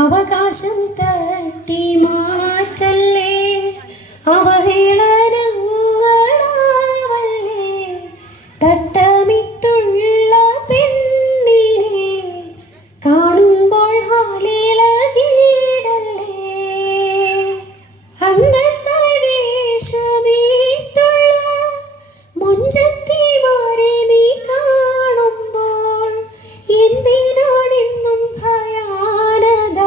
അവകാശം തട്ടി മാറ്റല്ലേ, അവഹേളനങ്ങളാവല്ലേ, തട്ടമിട്ടുള്ള പെണ്ണിനെ കാണുമ്പോൾ ഹാലിളകിയിടല്ലേ. അന്തസ്സായി വേഷമിട്ടുള്ള മൊഞ്ചത്തിമാരെ നീ കാണുമ്പോൾ എന്തിനാണെന്നും ഭയാനത,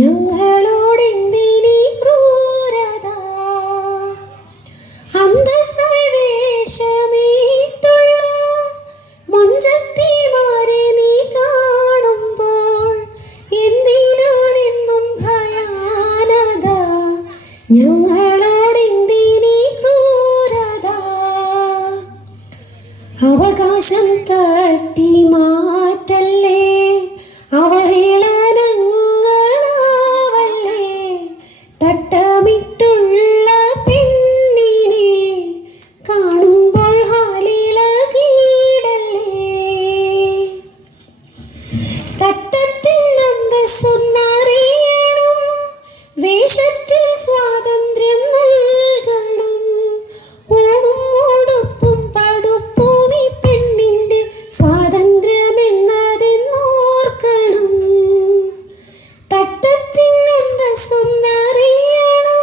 ഞങ്ങളോടെന്തിനീ ക്രൂരത. അന്തസ്സായി വേഷമിട്ടുള്ള മൊഞ്ചത്തിമാരെ നീ കാണുമ്പോൾ എന്തിനാണെന്നും ഭയാനത, ഞങ്ങളോടെന്തിനീ ക്രൂരത. അവകാശം തട്ടി മാറ്റല്ലേ, അവഹേളനങ്ങളാവല്ലേ, തട്ടമിട്ടുള്ള പെണ്ണിനെ കാണുമ്പോൾ ഹാലിളകിയിടല്ലേ. തട്ടത്തിൽ അന്തസ്സൊന്നറിയണം, വേഷത്തിൽ സ്വാതന്ത്ര്യം നൽകണം. ഊണും ഉടുപ്പും പടുപ്പും ഈ പെണ്ണിന്റെ സ്വാതന്ത്ര്യമെന്നതെന്നോർക്കണം. തട്ടത്തിൽ അന്തസ്സൊന്നറിയണം.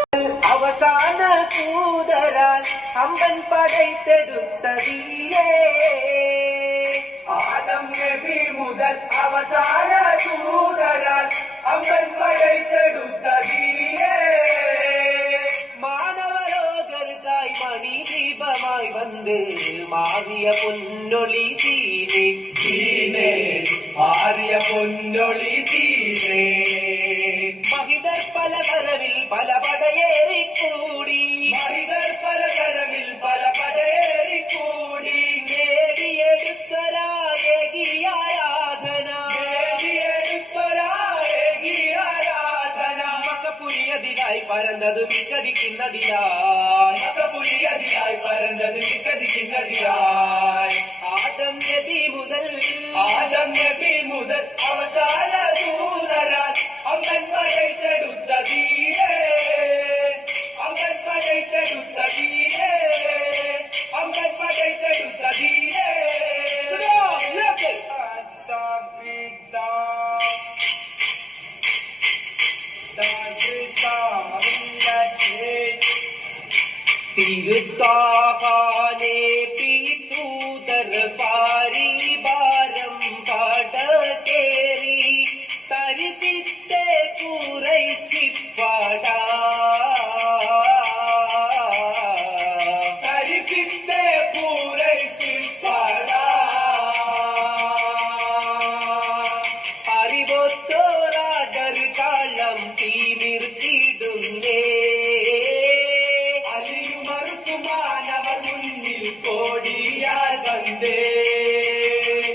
അവസാന കൂതരാൽ അമ്പൻ പടൈത്തെടുത്തതിയേ, ആദം നബി മുതൽ അവസാന കൂതരാൽ അമ്പൻ പടൈത്തെടുത്തതിയേ. മാനവലോകർക്കായി മണിദീപമായി വന്ന് മാറിയ പൊന്നൊളി തീരെ തീരെ, മാറിയ പൊന്നൊളി തീരെ. മഹിതർ പല കരവിൽ പല പടയേറിക്കൂടി, മഹിതർ പല കരവിൽ പല പടയേറിക്കൂടി. നേടിയെടുത്തൊരായേകിയ ആരാധന, നേടിയെടുത്തൊരായേകിയ ആരാധന. മക്കപ്പുലിയതിനായി പരന്നത് വിക്കതിക്കുന്നതിനായി, മക്കപ്പുലിയതിനായി പരന്നത് വിക്കതിക്കുന്നതിനായി. ആദം നബി മുതൽ, ആദം നബി മുതൽ അവസാന ദൂതരാൽ അമ്മൻ പടൈത്തെടുത്തതീരേ, അമ്മൻ പടൈത്തെടുത്തതീരേ, അമ്മൻ പടൈത്തെടുത്തതീരേ. തിരുത്താഹാനെ പീതൂതർ പാരി ഭാരം പടകേറി തരിപ്പിത്തെ കുറൈശിപ്പാടാ, തരിപ്പിത്തെ കുറൈശിപ്പാടാ. അറിവൊത്തോരാടർ കാലം തീമിർത്തിടുന്നേ, അലിയുമറുസുമാനവർ മുന്നിൽ കോടിയാൽ വന്നേ.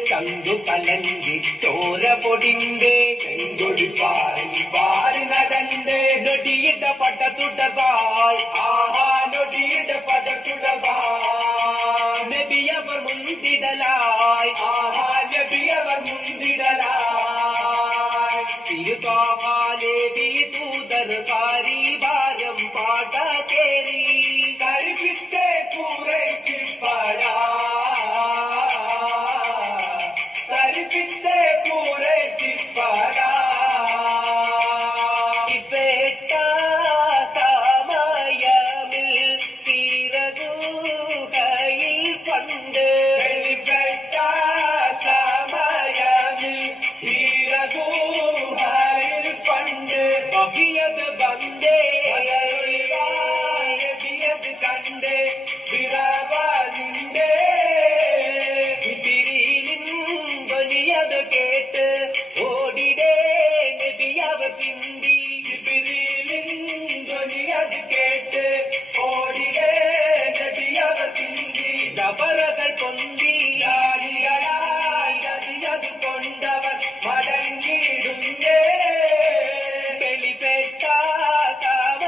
ചന്തു കലങ്കി ചോര പൊടിന്റെ ചെങ്കൊടി പാരി പാരി നടന്റെ. നൊടിയിട്ട പട തുടവായി, ആഹാ നൊടിയിട്ട പട തുടവായി. നബിയവർ മുന്തിടലായി, ആഹാ നബിയവർ മുന്തിടലായി. തിരുത്താഹാനെ ദൂതർ പാരി ഭാരം പാട കേറി കരിപ്പിത്തെ കുറൈശിപ്പാടാ, കരിപ്പിത്തെ കുറൈശിപ്പാടാ. ഇപ്പേട്ട സമയമിൽ തീരഗുഹയിൽ ഫണ്ട്, വെളിപ്പെട്ട സമയമിൽ തീരഗുഹയിൽ ഫണ്ട്. ബഹിയത് ബന്ദേ ബിയത് കണ്ടേ വിറവാലിന്റെ. ിയത് കേട്ട് ഓടിടേ നബിയവ പിന്തി, ധ്വനിയത് കേട്ട് ഓടിടേ നബിയവ പിന്തി. ദബറകൾ പൊന്തി ാലികളായി അത് കൊണ്ടവർ മടങ്ങിടുന്നേ. വെളിപ്പെട്ട സമ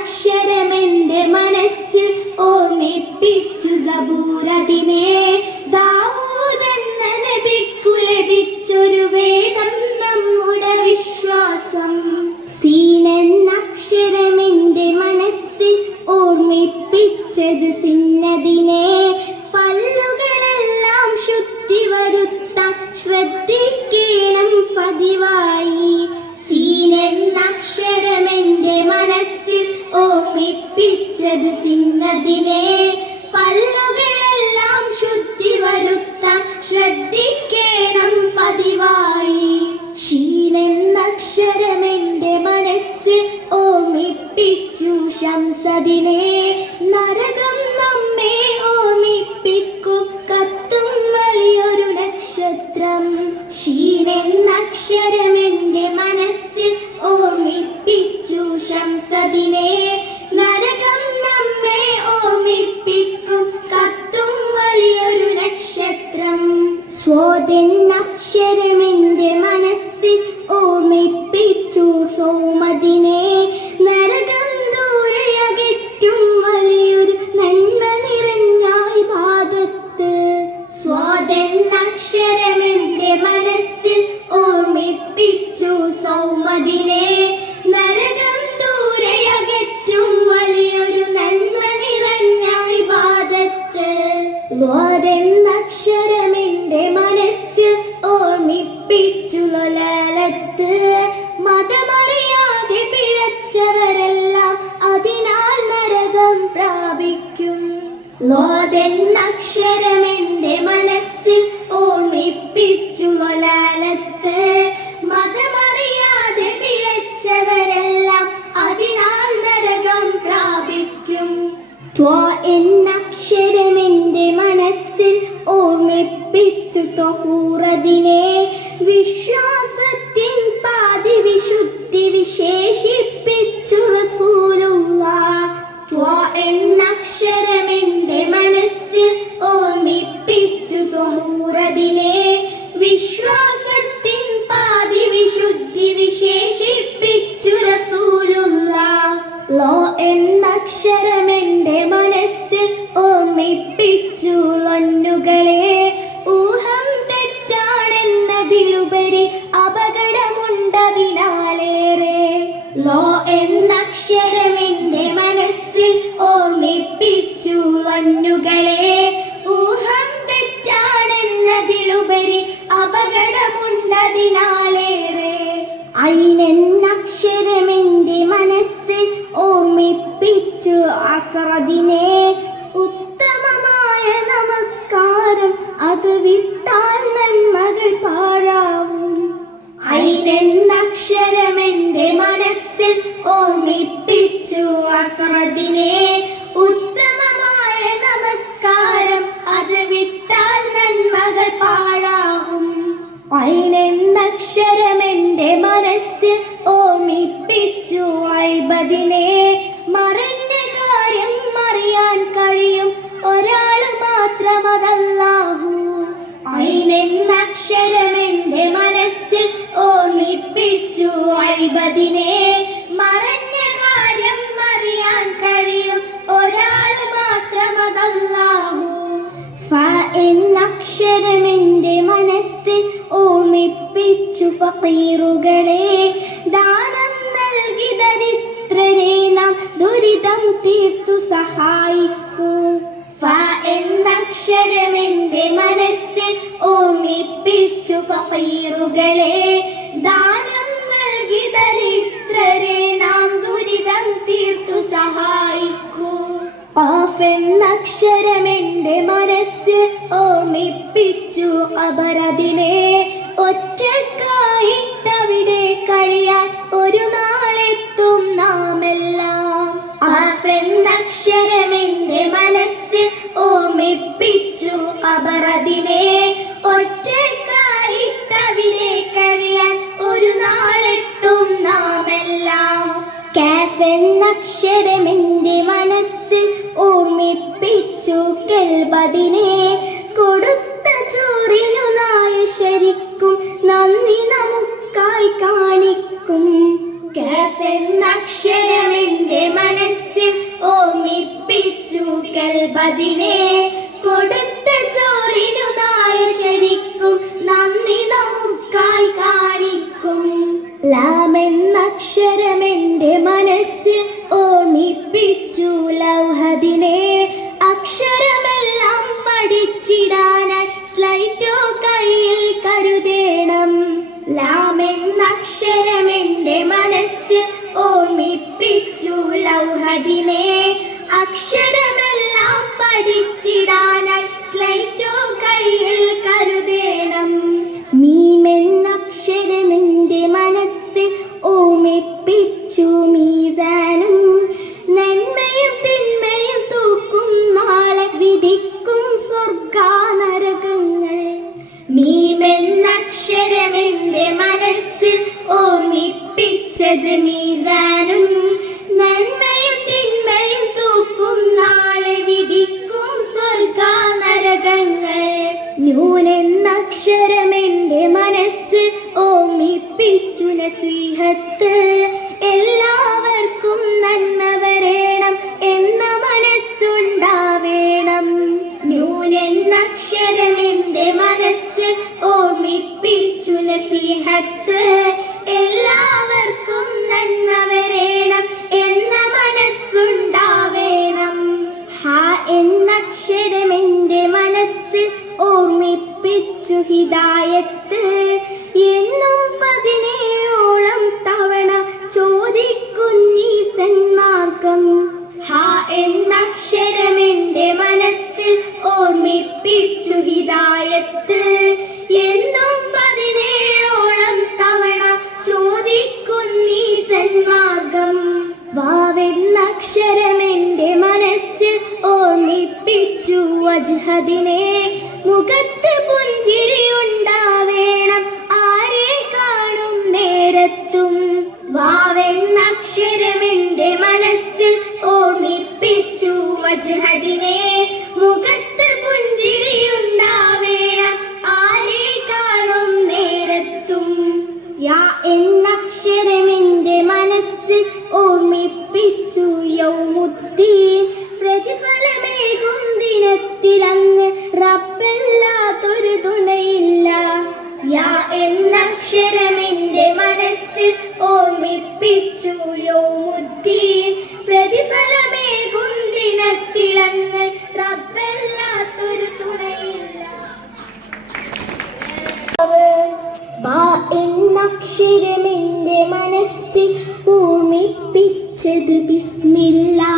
അക്ഷരമെന്റെ മനസ്സിൽ ഓർമ്മിപ്പിച്ചു സബൂറതിനെ. ദാവൂദെന്ന നബിക്കു ലഭിച്ചൊരു വേദം നമ്മുടെ വിശ്വാസം. സീനെന്നക്ഷരമെന്റെ മനസ്സിൽ ഓർമ്മിപ്പിച്ചത് സിന്നതിനെ. പല്ലുകളെല്ലാം ശുദ്ധി വരുത്താൻ ശ്രദ്ധിക്കണം പതിവായി. സീനെന്നക്ഷരമെന്റെ മനസ്സിൽ ഓർമ്മിപ്പിച്ചത് സിന്നതിനെ. പല്ലുകളെല്ലാം ശുദ്ധി വരുത്താൻ ശ്രദ്ധിക്കണം പതിവായി. ഷീനെന്നക്ഷരമെന്റെ മനസ്സിൽ ഓർമ്മിപ്പിച്ചു ശംസതിനെ. നരകം നമ്മെ ഓർമ്മിപ്പിക്കും കത്തും വലിയൊരു നക്ഷത്രം. ഷീനെന്നക്ഷരമെന്റെ മനസ്സിൽ ഓർമ്മിപ്പിച്ചു ശംസതിനെ. നരകം നമ്മെ ഓർമ്മിപ്പിക്കും കത്തും വലിയൊരു നക്ഷത്രം. സ്വാദെന്നക്ഷരമെന്റെ മനസ്സിൽ ഓർമ്മിപ്പിച്ചു സൗമതിനെ. നരകം ദൂരെ അകറ്റും വലിയൊരു നന്മ നിറഞ്ഞ ഇബാദത്ത്. സ്വാദെന്നക്ഷരമെന്റെ മനസ്സിൽ ഓർമ്മിപ്പിച്ചു സൗമതിനെ. നരകം ദൂരെ അകറ്റും വലിയൊരു നന്മ നിറഞ്ഞ ഇബാദത്ത്. ളാദെന്നക്ഷരമെന്റെ മനസ്സിൽ ഓർമ്മിപ്പിച്ചു ലലാലത്ത്. മതമറിയാതെ പിഴച്ചവരെല്ലാം അതിനാൽ നരകം പ്രാപിക്കും. ളാദെന്നക്ഷരമെന്റെ മനസ്സിൽ ഓർമ്മിപ്പിച്ചു ലലാലത്ത്. മതമറിയാതെ പിഴച്ചവരെല്ലാം അതിനാൽ നരകം പ്രാപിക്കും. ത്വാ എന്നക്ഷരമെന്റെ മനസ്സിൽ ഓർമ്മിപ്പിച്ചു ത്വഹൂറതിനെ. വിശ്വാസത്തിൻ പാതി വിശുദ്ധി വിശേഷിപ്പിച്ചു റസൂലുള്ളാഹ്. ത്വാ എന്നക്ഷരമെന്റെ മനസ്സിൽ ഓർമ്മിപ്പിച്ചു ത്വഹൂറതിനെ. വിശ്വാസത്തിൻ പാതി വിശുദ്ധി വിശേഷിപ്പിച്ചു റസൂലുള്ളാഹ്. ലോ എന്നക്ഷരമെന്റെ മനസ്സിൽ ഓർമ്മിപ്പിച്ചു ലൊന്നുകളെ. ഊഹം തെറ്റാണെന്നതിലുപരി അപകടമുണ്ടതിനാലേറെ. ലോ എന്നക്ഷരമെന്റെ മനസ്സിൽ ഓർമ്മിപ്പിച്ചു ലൊന്നുകളെ. ഊഹം തെറ്റാണെന്നതിലുപരി അപകടമുണ്ടതിനാലേറെ. ഐനെന്നക്ഷരമെന്റെ മനസ്സിൽ ഓർമ്മിപ്പിച്ചു അസ്റദിനെ. ഉത്തമമായ നമസ്കാരം അത് വിട്ടാൽ നന്മകൾ പാഴാവും. ഐനെന്നക്ഷരമെന്റെ മനസ്സിൽ ഓർമ്മിപ്പിച്ചു അസ്റദിനെ. ഉത്തമമായ നമസ്കാരം അത് വിട്ടാൽ നന്മകൾ പാഴാവും. ഐനെന്നക്ഷരമെന്റെ മനസ്സിൽ ഓർമ്മിപ്പിച്ചു ഐബദിനെ. മറഞ്ഞ കാര്യം അറിയാൻ കഴിയും ഒരാൾ മാത്രം, അതല്ലാഹു. ഐനെന്നക്ഷരമെന്റെ മനസ്സിൽ ഓർമ്മിപ്പിച്ചു ഐബദിനെ. മറഞ്ഞ കാര്യം അറിയാൻ കഴിയും ഒരാൾ മാത്രം, അതല്ലാഹു. ഫ എന്നക്ഷരമെന്റെ മനസ്സിൽ ഓർമ്മിപ്പിച്ചു ഫഖീറുകളെ. ദാനം നൽകി ദരിദ്രരെ നാം ദുരിതം തീർത്തു സഹായിക്കൂ. ഫ എന്നക്ഷരമെന്റെ മനസ്സിൽ ഓർമ്മിപ്പിച്ചു ഫഖീറുകളെ. ദാനം നൽകി ദരിദ്രരെ നാം ദുരിതം തീർത്തു സഹായിക്കൂ. ഖാഫ് എന്നക്ഷരമെന്റെ മനസ്സിൽ ഓർമ്മിപ്പിച്ചു ഖബറതിനെ. ഒറ്റക്കായിട്ടവിടെ കഴിയാൻ ഒരു നാളെത്തും നാമെല്ലാം. ഖാഫ് എന്നക്ഷരമെന്റെ മനസ്സിൽ ഓർമ്മിപ്പിച്ചു ഖബറതിനെ. ഒറ്റക്കായിട്ടവിടെ കഴിയാൻ ഒരു നാളെത്തും നാമെല്ലാം. കാഫ് എന്നക്ഷരമെന്റെ മനസ്സിൽ ഓർമ്മിപ്പിച്ചു കൽബദിനെ. കൊടുത്ത ചോറിനു നായ ശരിക്കും നന്ദി നമുക്കായി കാണിക്കും. കാഫ് എന്നക്ഷരമെന്റെ മനസ്സിൽ 9 കൊടുത്ത ചോറിനു നായ ശരിക്കും നന്ദി നമുക്കായി കാണിക്കും. ലാമെന്നക്ഷരമെന്റെ മനസ്സിൽ ഓർമ്മിപ്പിച്ചു ലൗഹദിനെ. അക്ഷരമെല്ലാം പഠിച്ചിടാനായി സ്ലൈറ്റോ കയ്യിൽ കരുതേണം. ലാമെന്നക്ഷരമെന്റെ മനസ്സിൽ ഓർമ്മിപ്പിച്ചു ലൗഹദിനെ. അക്ഷരമെല്ലാം പഠിച്ചിടാനായി സ്ലൈറ്റോ കയ്യിൽ കരുതേണം. മീമെന്നക്ഷരമെന്റെ മനസ്സിൽ ഓർമ്മിപ്പിച്ചു മീസാനും. നന്മയും തിന്മയും തൂക്കും നാളെ വിധിക്കും സ്വർഗാനരകങ്ങൾ. മീമെന്നക്ഷരമെന്റെ മനസ്സിൽ ഓർമ്മിപ്പിച്ചത് മീസാനും. നന്മയും തിന്മയും തൂക്കും നാളെ വിധിക്കും സ്വർഗാനരകങ്ങൾ. നൂനെന്നക്ഷരമെന്റെ മനസ്സിൽ ഓർമ്മിപ്പിച്ചു നസീഹത്ത്. എല്ലാവർക്കും നന്മ വരേണം എന്ന മനസ്സുണ്ടാവേണം. നൂനെന്നക്ഷരമെന്റെ മനസ്സിൽ ഓർമ്മിപ്പിച്ചു നസീഹത്ത്. എല്ലാവർക്കും നന്മ വരേണം എന്ന മനസ്സുണ്ടാവേണം. ഹ എന്നക്ഷരമെന്റെ മനസ്സിൽ ഓർമ്മിപ്പിച്ചു ഹിദായത്ത്. എന്നും 17ഓളം തവണ ചോദിക്കുന്നീ സന്മാർഗം. ഹ എന്നക്ഷരമെന്റെ മനസ്സിൽ ഓർമ്മിപ്പിച്ചു ഹിദായത്ത്. എന്നും 17ഓളം തവണ ചോദിക്കുന്നീ സന്മാർഗം. വാവെന്നക്ഷരമെന്റെ മനസ്സിൽ ഓർമ്മിപ്പിച്ചു വജ്ഹദിനെ. മുഖത്ത് പുഞ്ചിരി ഉണ്ടാവേണം ആരെ കാണും നേരത്തും. വാവെന്നക്ഷരമെന്റെ മനസ്സിൽ ഓർമ്മിപ്പിച്ചു വജ്ഹദിനെ. മുഖത്ത് പുഞ്ചിരി ഉണ്ടാവേണം ആരെ കാണും നേരത്തും. യാ എന്നക്ഷരമെന്റെ മനസ്സിൽ ഓർമ്മിപ്പിച്ചു യൗമുദ്ദീൻ. പ്രതിഫലമേകും ദിനത്തിലങ്ങ് റബ്ബല്ലാത്തൊരു തുണയില്ല. യാ എന്നക്ഷരമെന്റെ മനസ്സിൽ ഓർമ്മിപ്പിച്ചു യൗമുദ്ദീൻ. പ്രതിഫലമേകും ദിനത്തിലങ്ങ് റബ്ബല്ലാത്തൊരു തുണയില്ല. ബാ എന്നക്ഷരമെന്റെ മനസ്സിൽ ഓർമ്മിപ്പിച്ചത് ബിസ്മില്ലാ.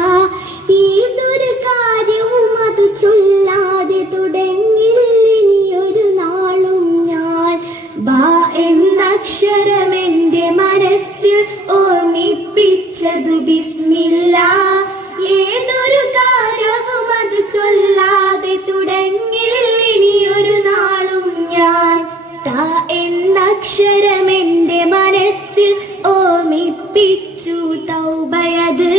ഏതൊരു കാര്യവും അത് ചൊല്ലാതെ തുടങ്ങിയില്ലൊരു നാളും ഞാൻ. ബാ എന്നക്ഷരമെന്റെ മനസ്സിൽ ഓർമ്മിപ്പിച്ചത് ബിസ്മില്ലാ. ഏതൊരു കാര്യവും അത് ചൊല്ലാതെ തുടങ്ങിയില്ലൊരു നാളും ഞാൻ. ത എന്നക്ഷരമെന്റെ മനസ്സിൽ ഓർമ്മിപ്പിച്ചു തൗബയത്.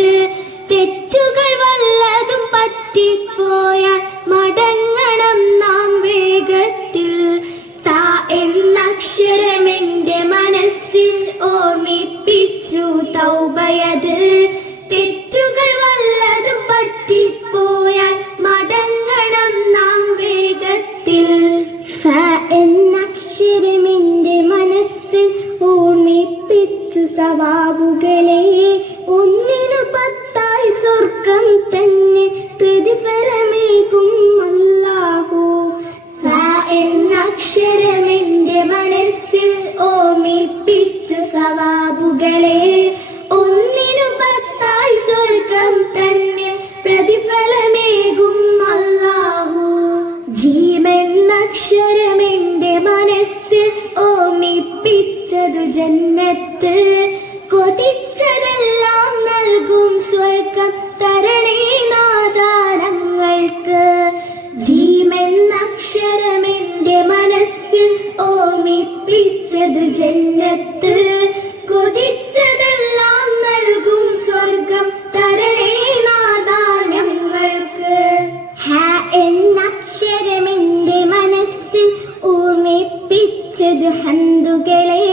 തെറ്റുകൾ വല്ലതും പറ്റിപ്പോയാൽ മടങ്ങണം നാം വേഗത്തിൽ. ത എന്നക്ഷരമെന്റെ മനസ്സിൽ ഓർമ്മിപ്പിച്ചു തൗബയത്. തെറ്റുകൾ വല്ലതും പറ്റിപ്പോയാൽ മടങ്ങണം നാം വേഗത്തിൽ. ഫ എന്നക്ഷരമെന്റെ മനസ്സിൽ ഓർമ്മിപ്പിച്ചു സവാബുകളെ. 1 10 സ്വർഗം തന്നെ പ്രതിഫലമേകും അല്ലാഹു. ഫ എന്നക്ഷരമെന്റെ മനസ്സിൽ ഓർമ്മിപ്പിച്ചു സവാബുകളെ. 1 10 സ്വർഗം തന്നെ പ്രതിഫലമേകും അല്ലാഹു. ജീമെന്നക്ഷരമെന്റെ മനസ്സിൽ ഓർമ്മിപ്പിച്ചതു ജന്നത്ത്. കൊതിച്ചതെല്ലാം നൽകും സ്വർഗം തരണേ നാദാനങ്ങൾക്ക്. ജീമെന്നക്ഷരമെന്റെ മനസ്സിൽ ഓർമ്മിപ്പിച്ചതു ജന്നത്ത്. കൊതിച്ചതെല്ലാം നൽകും സ്വർഗം തരണേ നാദാനങ്ങൾക്ക്. ഹ എന്നക്ഷരമെന്റെ മനസ്സിൽ ഓർമ്മിപ്പിച്ചതു ഹന്തുകളെ.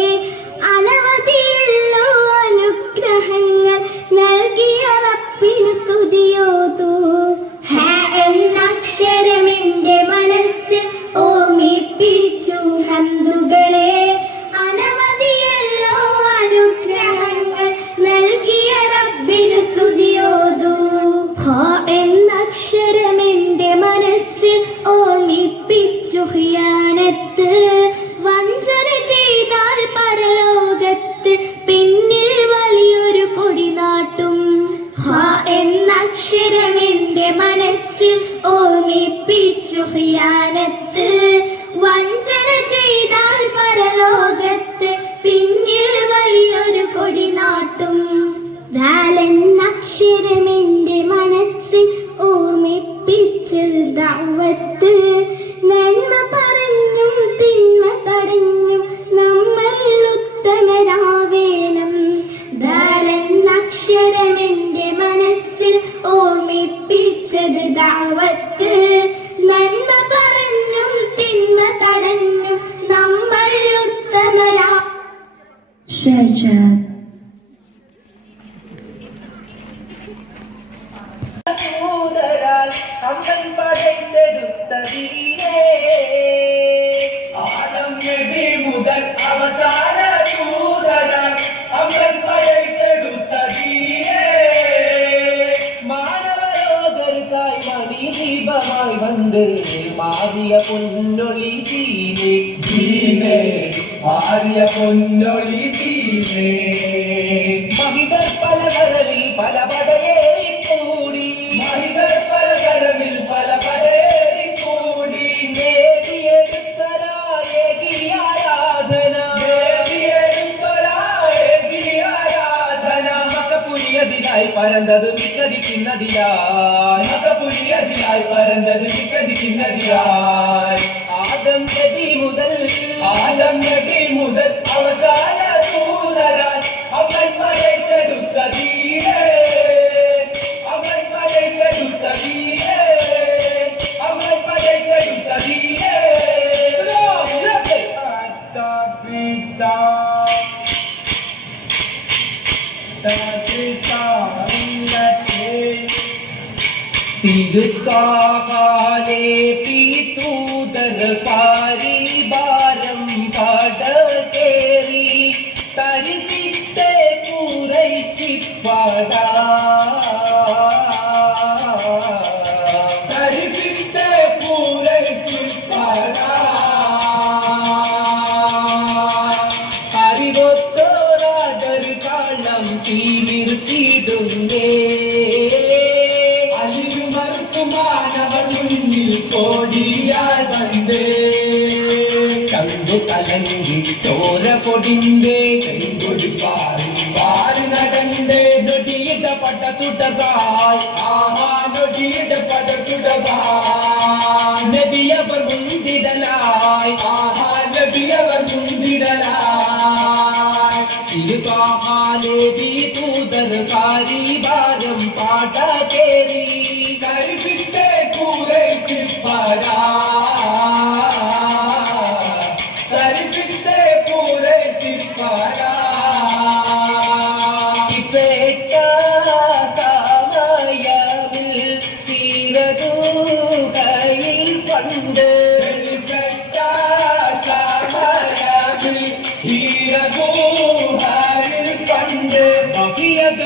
അനവധിയല്ലോ അനുഗ്രഹങ്ങൾ നൽകിയ റബ്ബിന് സ്തുതിയോതു. ഹ ദാലെന്നക്ഷരമെന്റെ മനസ്സിൽ ഓർമ്മിപ്പിച്ചത് ദഅവത്ത്. നന്മ പറഞ്ഞും തിന്മ തടഞ്ഞും നമ്മൾ ഉത്തമരാവേണം. ദാലെന്നക്ഷരമെന്റെ മനസ്സിൽ ഓർമ്മിപ്പിച്ചത് ദഅവത്ത്. നന്മ പറഞ്ഞും തിന്മ തടഞ്ഞും നമ്മൾ ഉത്തമരാ. தூதரால் அம்மன் படைத்தெடுத்த வீரே ஆலம் நபி முதல் அவசான தூதரால் அம்மன் படைத்தெடுத்த வீரே மாணவரோதற்காய் மணி தீபமாய் வந்து மாறிய பொன்னொளி தீனே தீனே மாறிய பொன்னொளி தீனே மகிதர் பல வரவில் பல படையேறி கூடி மகிதர் பல வரவில் பல படையேறி கூடி நேதி எடுத்தராயேகி ஆராதனா நேதி எடுத்தராயேகி ஆராதனா மக்க புரியதிலாய் பறந்தது மிக்கதி கிண்ணதிலாய் மக்க புரியதிலாய் பறந்தது மிக்கதி கிண்ணதிலாய் ஆதம் நபி முதல் அவசான தூதரால் அம்மன் படைத்தெடுத்த வீரே அம்மன் படைத்தெடுத்த வீரே அம்மன் படைத்தெடுத்த வீரே തിരുത്താഹാലേ പീതൂതർ പാരി ബാരം പാട കേറി തരിസിത്തെ കുറൈശിപ്പാടാ തരിസിത്തെ കുറൈശിപ്പാടാ അറിവൊത്തോരാടർ കാളം തീമിർത്തിടുന്നേ മാനവർ മുന്നിൽ കോടിയാൽ വന്നേ കണ്ടു കലങ്കി ചോര പൊടിന്തേ കൈകൊടി പാറി നടണ്ടേ നൊടിയിട പട തുടവായി ആഹാ നൊടിയിട പട തുടവായി നബിയവർ മുന്തിടലായി ആഹാ നബിയവർ മുന്തിടലായി തിരുവാഹാലേ ദൂതർ പാരി ഭാരം പാട കേറി തരിഫിത്തെ കുറൈശിപ്പാടാ തരിഫിത്തെ കുറൈശിപ്പാടാ ഇഫേറ്റ സമയമിൽ തീരദൂഹയിൽ ഫണ്ട് ഇഫേറ്റ സമയമിൽ തീരദൂഹയിൽ ഫണ്ട് ബഹിയത